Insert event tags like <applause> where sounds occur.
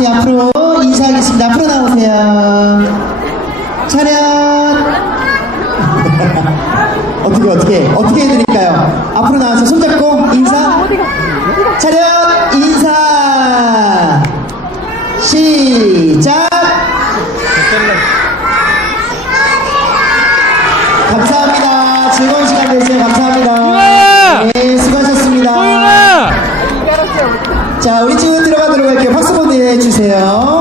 같이 앞으로 인사하겠습니다. 앞으로 나오세요. 차렷. <laughs> 어떻게 어떻게 어떻게 해드릴까요? 앞으로 나와서 손잡고 인사. 차렷 인사. 시작. 감사합니다. 즐거운 시간 되세요. 감사합니다. 자, 우리 친구 들어가도록 할게요. 박수 보내주세요.